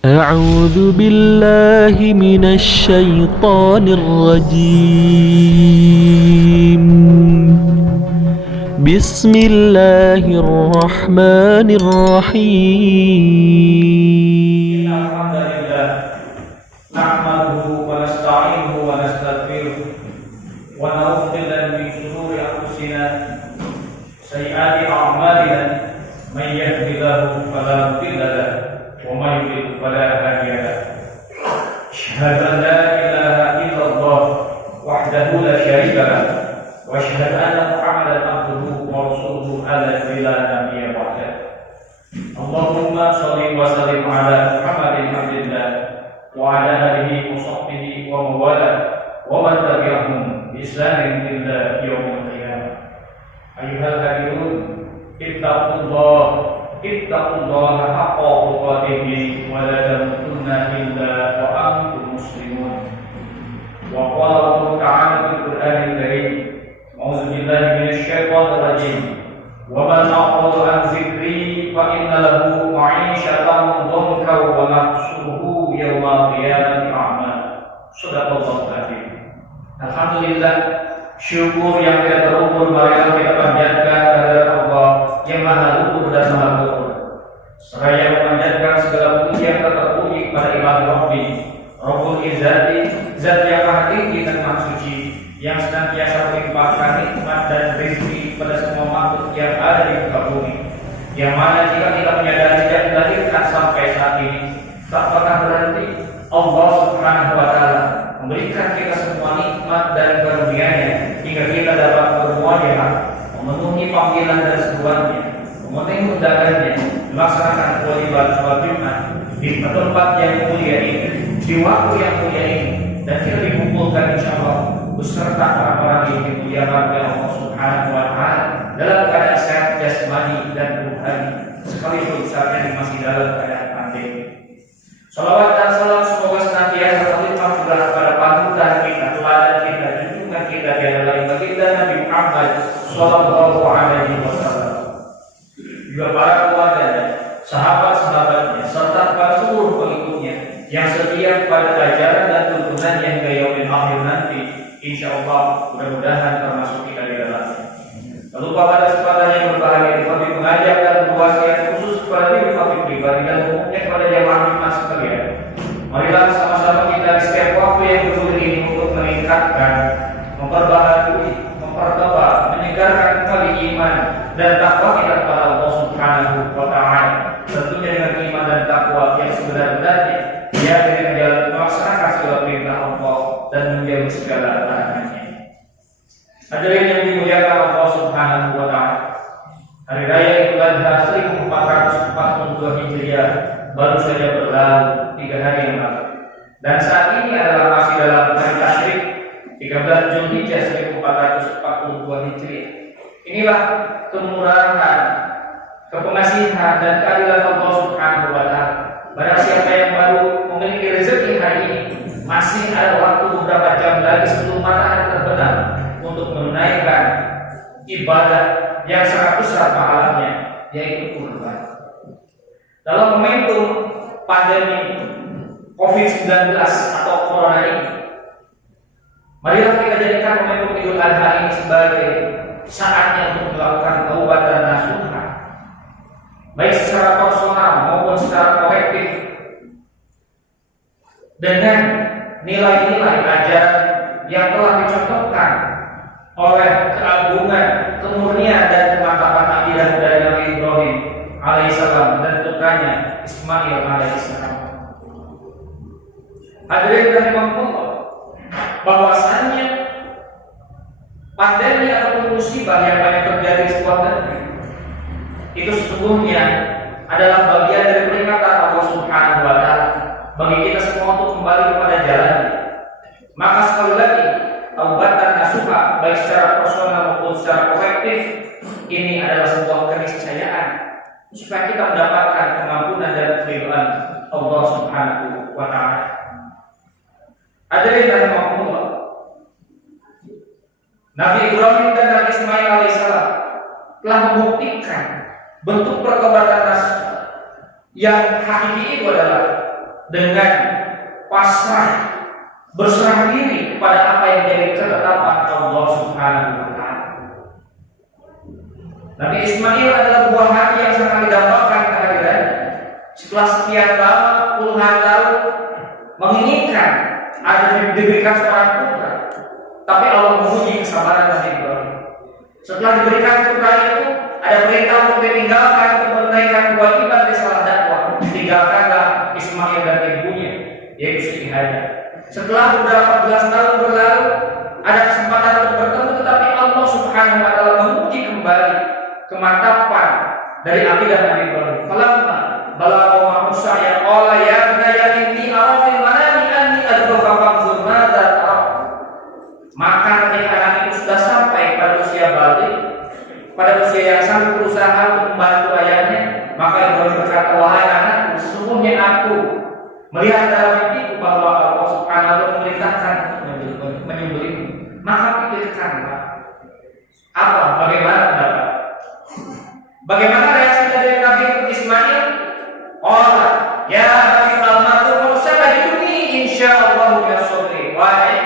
أعوذ بالله من الشيطان الرجيم. بسم الله الرحمن الرحيم. إن الحمد لله نحمده ونستعينه ونستغفره ونعوذ بالله من شرور أنفسنا سيئات أعمالنا من يهده الله فلا مضل له ومن يضلل فلا هادي له أشهد أن لا إله إلا الله وحده لا شريك له وأشهد أن محمدا عبده ورسوله الذي لا نبي بعده اللهم صل وسلم على محمد عبد الله وعلى آله وصحبه ومن والاه ومن تبعهم بإحسان إلى يوم القيامة. أيها الحاضرون اتقوا الله حق تقاته ولا تموتن إلا وأنتم مسلمون. وقال الله تعالى في القرآن الكريم أعوذ بالله من الشيطان الرجيم ومن أعرض عن ذكري فإن له معيشة ضنكا ونحشره يوم القيامة أعمى. Sadaqallahu alazim. Alhamdulillah, syukur yang tidak terukur marilah kita panjatkan kehadirat Allah yang maha luhur dan maha ghafur. Seraya memanjatkan segala puji yang terpuji kepada Ilah Rabbi, Rabbul Izzati, Zat yang maha tinggi dan maha suci, yang senantiasa melimpahkan nikmat dan rezeki pada semua makhluk yang ada di muka bumi, yang mana jika kita menyadari sejak dilahirkan sampai saat ini tak pernah berhenti Allah Subhanahu wa Ta'ala memberikan kita semua nikmat dan karunia-Nya hingga kita dapat bermuajahah, memenuhi panggilan dan seruannya, memenuhi undangannya, melaksanakan kewajiban sholat Jumat di tempat yang mulia ini, di waktu yang mulia ini, dan kita dikumpulkan insyaallah beserta orang-orang yang dimuliakan oleh Allah Subhanahu wa Ta'ala dalam keadaan sehat jasmani dan rohani, sekalipun saat ini masih dalam keadaan pandemi. Salawat dan salam semoga senantiasa terlimpah curah kepada panutan kita, teladan kita, junjungan kita, tiada lain baginda Nabi Muhammad Sallallahu Alaihi Wasallam, juga para keluarganya, sahabat-sahabatnya, serta para seluruh pengikutnya yang setia pada ajaran dan tuntunannya hingga yaumil akhir nanti. Insyaallah mudah-mudahan termasuk kita di dalamnya. Lalu pada kesempatan yang berbahagia ini kami mengajak dan berwasiat khusus kepada diri kami pribadi dan umumnya kepada jamaah Jumat sekalian. Marilah sama-sama kita di setiap waktu yang bergulir ini untuk meningkatkan, memperbaharui, mempertebal, menyegarkan kembali iman dan takwa kita kepada Allah Subhanahu wa Ta'ala. Tentunya dengan iman dan takwa yang sebenar-benarnya, ya dengan jalan melaksanakan segala perintah Allah dan menjauhi segala larangannya. Hadirin yang dimuliakan Allah Subhanahu wa Ta'ala, hari raya Idul Adha 1442 Hijriah baru saja berlalu 3 hari yang lalu, dan saat ini adalah masih dalam hari tasyrik 13 Zulhijjah 1442 Hijriah. Inilah kemurahan, kepengasihan dan keadilan Allah Subhanahu wa Ta'ala. Barang siapa yang baru memiliki rezeki hari ini, masih ada waktu beberapa jam lagi sebelum matahari terbenam untuk menunaikan ibadah yang sangat besar pahalanya, yaitu kurban. Dalam momentum pandemi COVID-19 atau Corona ini, marilah kita jadikan momentum Idul Adha ini sebagai saatnya untuk melakukan taubat dan nasuha, baik secara personal maupun secara kolektif, dengan nilai-nilai ajaran yang telah dicontohkan oleh keagungan, kemurnian dan kemantapan akidah dari Nabi Ibrahim alaihissalam dan putranya Ismail alaihissalam. Hadirin rahimakumullah, bahwasannya pandemi ataupun musibah yang banyak terjadi di sebuah negeri itu sesungguhnya adalah bagian dari peringatan Allah Subhanahu wa Ta'ala bagi kita semua untuk kembali kepada jalannya. Maka sekali lagi, taubat dan nasuha baik secara personal maupun secara kolektif ini adalah sebuah keniscayaan supaya kita mendapatkan pengampunan dan keridhaan Allah Subhanahu wa Ta'ala. Hadirin rahimakumullah, Nabi Ibrahim dan Nabi Ismail alaihissalam telah membuktikan bentuk pertobatan nasuha yang hakiki itu adalah dengan pasrah, berserah diri kepada apa yang menjadi ketetapan Allah Subhanahu wa taala. Nabi Ismail adalah buah hati yang sangat didambakan kehadiran. Setelah sekian lama, puluhan tahun menginginkan ada diberikan seorang putra, tapi Allah menguji kesabaran Nabi Ibrahim. Setelah diberikan putra itu, ada perintah untuk ditinggalkan untuk menunaikan kewajiban risalah dakwah. Ditinggalkanlah Ismail dan ibunya, yaitu Siti Hajar. Setelah beberapa belas tahun berlalu, ada kesempatan untuk bertemu, tetapi Allah Subhanahu wa taala menguji kembali kemantapan dari akidah Nabi Ibrahim. Falamma balagha Musa ya qala ya bunayya inni ara fil manami anni adzuka fanzur madza tara. Maka ketika anak itu sudah sampai pada usia balik, pada usia yang sanggup berusaha untuk membantu ayahnya, maka Ibrahim berkata, wahai anakku, sesungguhnya aku melihat dalam mimpiku bahwa Allah Subhanahu wa taala memerintahkan untuk menyembelihmu. Maka pikirkanlah apa, bagaimana pendapat? Bagaimana reaksi dari Nabi Ismail? Allah, ya Nabi Muhammad, saya hidupni insyaallah biasabri. Wahai,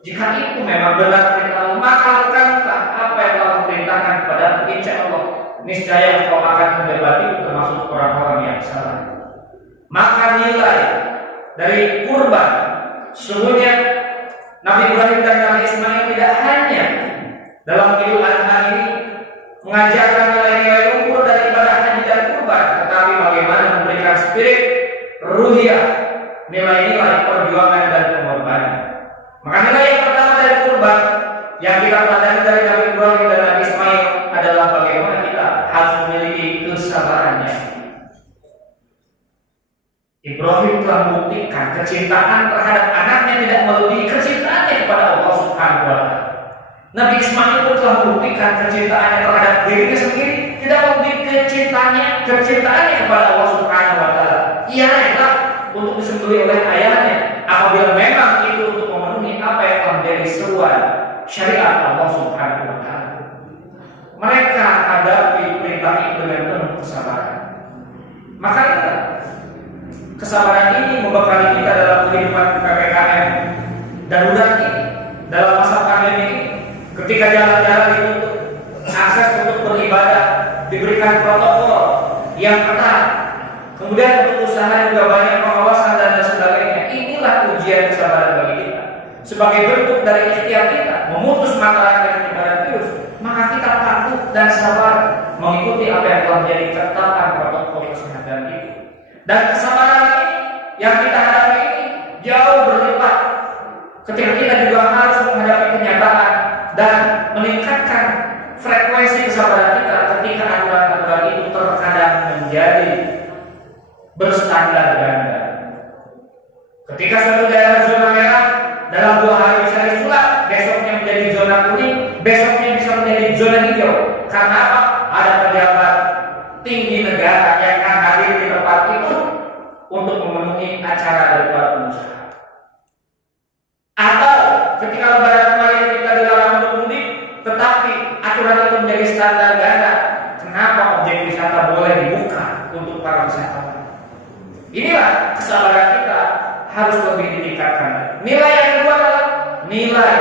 jika itu memang benar perintah Allah, maka lakukanlah apa yang Allah perintahkan kepada insyaallah. Niscaya engkau akan mendapati termasuk orang-orang yang salah. Maka nilai dari kurban, sesungguhnya Nabi Ibrahim dan Nabi Ismail tidak hanya dalam Idul Adha ini mengajarkan nilai-nilai luhur dari ibadah haji dan kurban, tetapi bagaimana memberikan spirit ruhiyah, nilai-nilai perjuangan dan pengorbanan. Maka nilai yang pertama dari kurban yang kita pelajari dari Nabi Ibrahim dan Nabi Ismail adalah bagaimana kita harus memiliki kesabarannya. Ibrahim telah membuktikan kecintaan terhadap anaknya tidak melebihi kecintaannya kepada Allah Subhanahu wa taala. Nabi Ismail pun telah membuktikan kecintaannya terhadap dirinya sendiri tidak melebihi kecintaannya kepada Allah Subhanahu wa taala. Ia rela untuk disembelih oleh ayahnya apabila memang itu untuk memenuhi apa yang telah menjadi seruan syariat Allah Subhanahu wa taala. Mereka hadapi perintah itu dengan penuh kesabaran. Maka kesabaran ini membekali kita dalam kehidupan PPKM darurat ini, dalam masa pandemi ini, ketika jalan-jalan ditutup, akses untuk beribadah diberikan protokol yang ketat, kemudian untuk usaha juga banyak pengawasan dan sebagainya. Inilah ujian kesabaran bagi kita. Sebagai bentuk dari ikhtiar kita memutus mata rantai penyebaran virus, maka kita patuh dan sabar mengikuti apa yang telah menjadi ketetapan protokol kesehatan itu. Dan kesabaran ini yang kita hadapi ini jauh berlipat ketika kita juga harus menghadapi kenyataan dan meningkatkan frekuensi kesabaran kita ketika aturan-aturan itu terkadang menjadi berstandar ganda. Ketika suatu daerah zona merah dalam 2 hari bisa disulap, besoknya menjadi zona kuning, besoknya bisa menjadi zona hijau. Karena apa? Ada pejabat tinggi negara yang akan hadir di tempat itu untuk memenuhi acara dari para pengusaha. Atau ketika lebaran kemarin kita dilarang untuk mudik, tetapi aturan itu menjadi standar ganda, kenapa objek wisata boleh dibuka untuk para wisatawan? Inilah kesabaran kita harus lebih ditingkatkan. Nilai yang kedua adalah nilai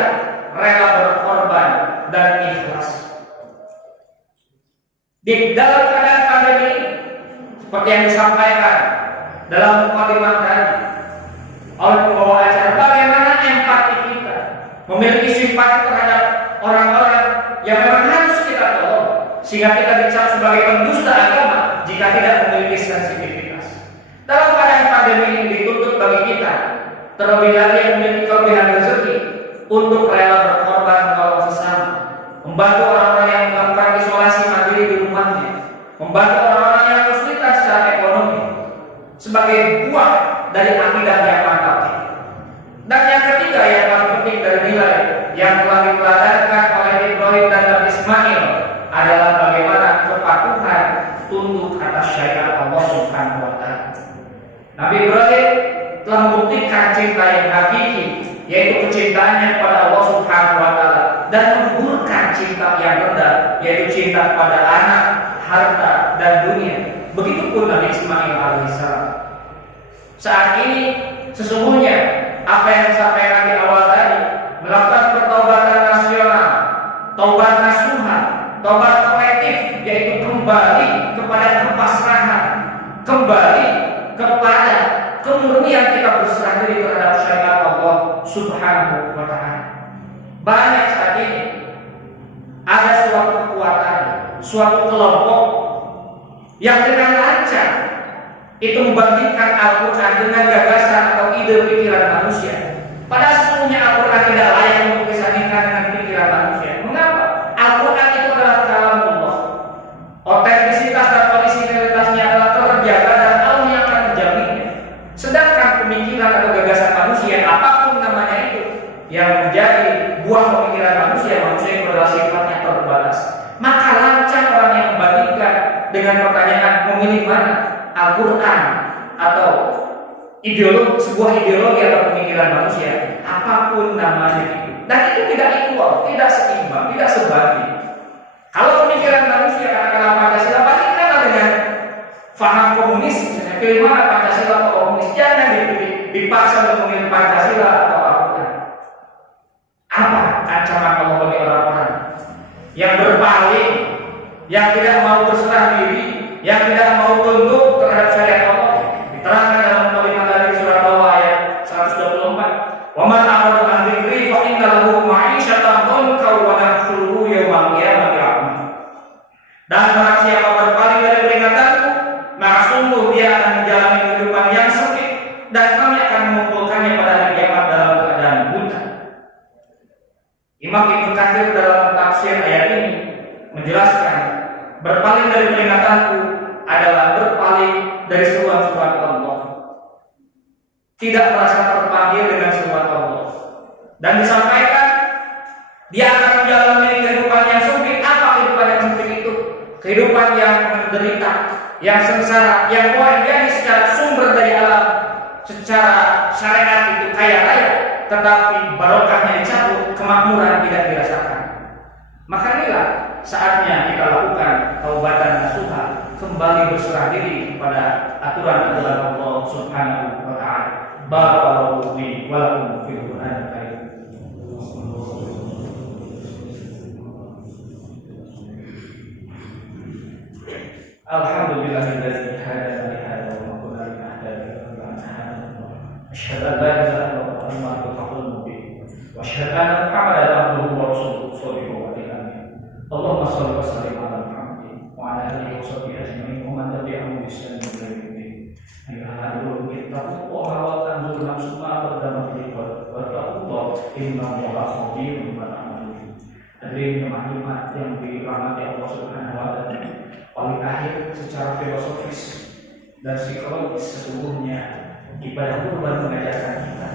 rela berkorban dan ikhlas. Di dalam keadaan pandemi ini, seperti yang disampaikan dalam mukadimah tadi oleh pembawa acara, bagaimana empati kita memiliki simpati terhadap orang-orang yang memang harus kita tolong, sehingga kita dicap sebagai pendusta agama jika tidak memiliki sensitivitas. Dalam keadaan pandemi ini dituntut bagi kita, terlebih lagi yang memiliki kelebihan rezeki, untuk rela berkorban menolong sesama, membantu orang-orang yang melakukan isolasi mandiri di rumahnya, membantu orang-orang yang kesulitan secara ekonomi, sebagai buah dari akidah yang mantap. Dan yang ketiga yang paling penting dari nilai yang telah diteladankan oleh Ibrahim dan Nabi Ismail adalah bagaimana kepatuhan tunduk atas syariat Allah Subhanahu wa taala. Nabi Ibrahim telah membuktikan cinta yang hakiki, yaitu kecintaannya kepada Allah Subhanahu wa taala, dan menggugurkan cinta yang rendah, yaitu cinta kepada anak, harta, dan dunia. Begitupun Nabi Ismail alaihissalam. Saat ini sesungguhnya apa yang disampaikan di awal tadi, melakukan pertobatan nasional, taubat nasuha, taubat kolektif, yaitu kembali kepada kepasrahan, kembali kepada kemurnian kita berserah diri terhadap syariat Allah Subhanahu wa Ta'ala. Banyak saat ini ada suatu kekuatan, suatu kelompok yang dengan lancar itu membandingkan Al-Quran dengan gagasan atau ide pikiran manusia. Padahal sesungguhnya Al-Quran tidak layak untuk disandingkan dengan pikiran manusia. Mengapa? Al-Quran itu adalah kalamullah. Otentisitas dan originalitasnya adalah terjaga dan Allah yang akan menjaminnya. Sedangkan pemikiran atau gagasan manusia, apapun namanya itu, yang menjadi buah pemikiran manusia itu adalah sifatnya terbatas. Maka lancar orang yang membandingkan dengan pertanyaan memilih mana, Al-Quran atau sebuah ideologi atau pemikiran manusia, apapun namanya itu. Dan itu tidak equal, tidak seimbang, tidak sebagi. Kalau pemikiran manusia katakanlah Pancasila, bandingkanlah dengan faham komunis, misalnya pilih mana Pancasila atau komunis. Jangan dipaksa untuk memilih Pancasila atau Al-Quran. Apa ancaman Allah bagi orang-orang yang berpaling, yang tidak mau berserah diri, yang tidak mau tunduk terhadap syariat Allah? Diterangkan dalam kalimat dari surat Al ayat 124. Wa man a'rada an dzikri fa inna lahu ma'isyatan dhanka wa nahsyuruhu yaumal qiyamati a'ma. Dan barang siapa berpaling dari peringatanku, maka sungguh dia akan menjalani kehidupan yang sempit dan kami akan mengumpulkannya pada hari kiamat dalam keadaan buta. Imam Ibnu Katsir dalam tafsir ayat ini menjelaskan berpaling dari peringatanku adalah berpaling dari seruan-seruan Allah, tidak merasa terpanggil dengan seruan Allah, dan disampaikan dia akan menjalani kehidupan yang sempit. Apa kehidupan yang sempit itu? Kehidupan yang menderita, yang sengsara, yang boleh jadi secara sumber dari alam, secara syariat itu kaya raya, tetapi barokahnya dicabut, kemakmuran tidak dirasakan. Maka inilah saatnya kita lakukan taubatan nasuha, kembali berserah diri kepada aturan-aturan Allah Subhanahu wa Ta'ala. Barakallahu li wa lakum fil Qur'anil Karim. Alhamdulillahilladzi hadana li hadza wa ma kunna linahtadiya lawla an hadana. Asyhadu an la ilaha illallah wa haqqul mubin. Wa asyhadu anna Muhammadan abduhu wa rasuluhu sallallahu alaihi wasallam. Allahumma shalli wa sallim ala Muhammadin wa ala alihi wa sahbihi ajma'in wa man tabi'ahum bi ihsan ila yaumil din. Ayyuhal mu'minun wa tanzur nafsun ma qaddamat liqad wa taqullah innallaha khabirun bima ta'malun. Hadirin maklumat yang dirahmati Allah Subhanahu wa Ta'ala. Paling akhir secara filosofis dan psikologis, sesungguhnya ibadah kurban mengajarkan kita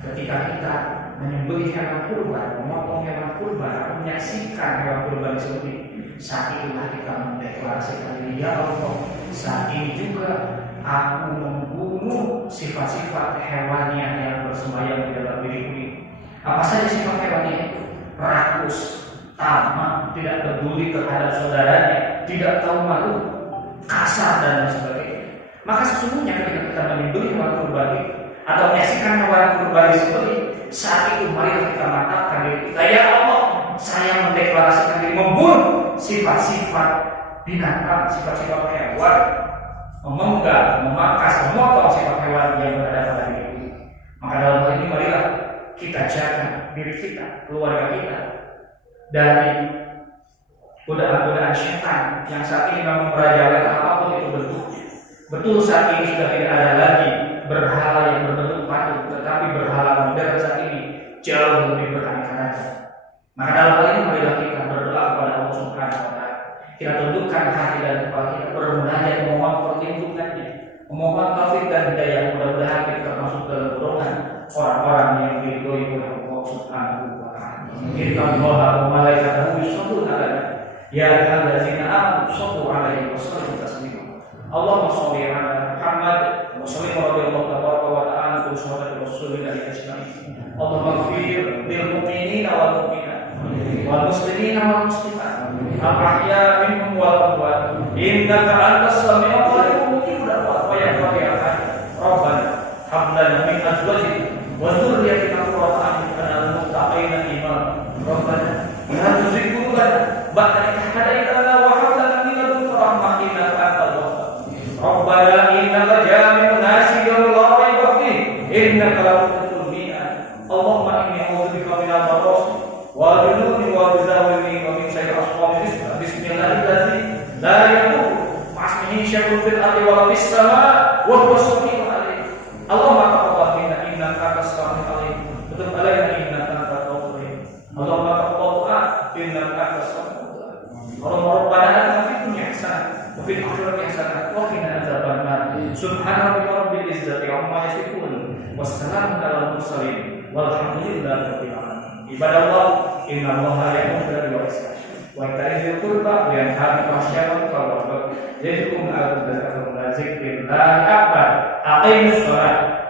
ketika kita menyembelih hewan kurban, memotong hewan kurban, menyaksikan hewan kurban disembelih, saat itulah kita mendeklarasikan diri, ya Allah, saat ini juga aku membunuh sifat-sifat hewannya yang bersembayang di dalam diriku ini. Apa saja sifat hewannya? Rakus, tamak, tidak peduli terhadap saudaranya, tidak tahu malu, kasar dan lain sebagainya. Maka sesungguhnya ketika kita menyembelih hewan kurban atau menyaksikan hewan kurban disembelih, saat itu marilah kita mantapkan diri kita, ya Allah, saya mendeklarasikan diri membunuh sifat-sifat binatang, sifat-sifat hewan, memenggal, memangkas, memotong sifat hewan yang berada pada diri ini. Maka dalam hal ini marilah kita jaga diri kita, keluarga kita dari godaan-godaan syaitan yang saat ini memang merajalela apapun itu bentuknya. Betul, saat ini sudah tidak ada lagi berhala yang berbentuk patung, tetapi berhala modern saat ini jauh lebih beraneka-ragam. Maka dalam hal ini marilah kita berdoa kepada Allah Subhanahu wa Ta'ala. Kita tundukkan hati dan kepala kita, bermunajat memohon perlindungannya, memohon taufik dan hidayah. Mudah-mudahan kita termasuk dalam golongan orang-orang yang diridhoi oleh Allah Subhanahu wa Ta'ala. Inna Allaha wa malaikatahu yusholluna 'alan ya ayyuhallazina amanu shollu 'alaihi wa sallimu taslima. Allahumma sholli 'ala Muhammad wa sallim radhiyallahu tabaraka wa ta'ala kullu sahabat rasulillah ajma'in. Allahumma ighfir lil mu'minina wal mu'minat wal muslimina wal muslimat al ahya minhum wal amwat innaka antas sami'ul 'alim wa ya Rabbana wassalamun alal mursalin walhamdulillahi rabbil alamin. Ibadallah, innallaha ya'muru bil 'adli wa ihsani wa qurba wa yanha 'anil fahsya'i wal munkari wa yadhkurukum la'allakum tadhakkarun. Dzikrullahi akbar. Aqimus shalah.